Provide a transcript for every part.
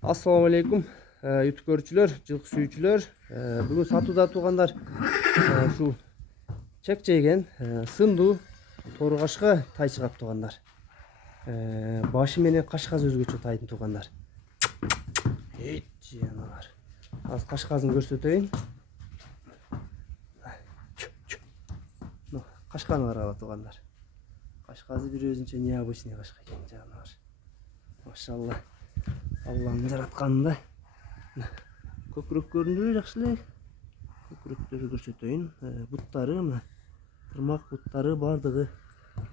Assalamu alaikum YouTube görүүчүлөр, жылкы сүйүүчүлөр. Бүгүн сатууда туугандар ушул чек жеген сындуу торгашка тай чыгат туугандар. Башы менен кашказ өзгөчө тайдын туугандар. Жанагар. Аз кашказын көрсөтөйүн. Кашканы карагыла туугандар. Кашказы бир өзүнчө необычный кашка экен жанагар. Машалла. Allah'ın жаратканында көкүрөк көрүндү жакшы эле. Көкүрөктөрү көрсөтөйүн. Буттары мына тырмак буттары бардыгы,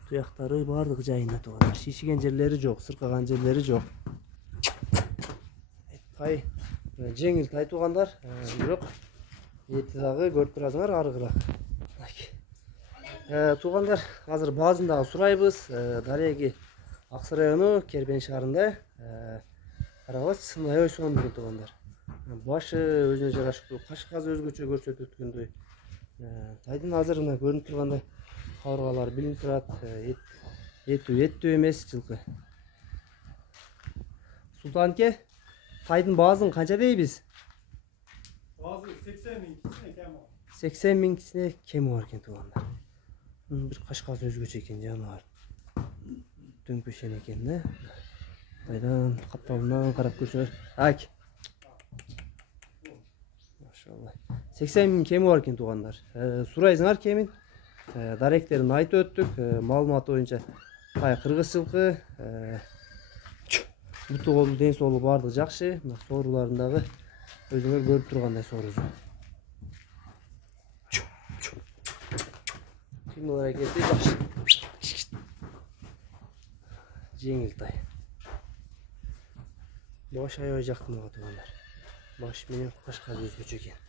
туяктары бардыгы жайында туугандар. Шишиген жерлери жок, сыркаган жерлери жок. Тай жеңил тай туугандар, бирок эти дагы көрүп турасыңар арыгыраак. Туугандар, азыр баазындагы сурайбыз. Дареги Аксы району Кербен шаарында карабыз сынай ойсон деген туугандар. Башы өзүнө жарашыктуу, кашказ өзгөчө көрсөтүлгөндөй. Тайдын азыр мына көрүнүп тургандай кабыргалары билинип турат. Эттүү эмес жылкы. Султанке, тайдын баазын канча дейбиз? Баазы 80 миң кичине кем бар. 80 миң кичине кеми бар экен туугандар. Бир кашказ өзгөчө экен жанагар. Дөңпөшен экен да. Тайдан капталынан карап көрсөңөр. Ак. Машалла. 80 миң кеми бар экен туугандар. Сурайсыңар кемин. Даректерин айтып өттүк. Маалымат боюнча тай кыргыз жылкы. Буту колу ден соолугу бардыгы жакшы. Мына сооруларындагы өзүңөр көрүп тургандай соорусу. Кимил аракети жакшы. Жеңил тай. Баш аябай жактырмага туугандар. Баш менен кашказ өзгөчө экен.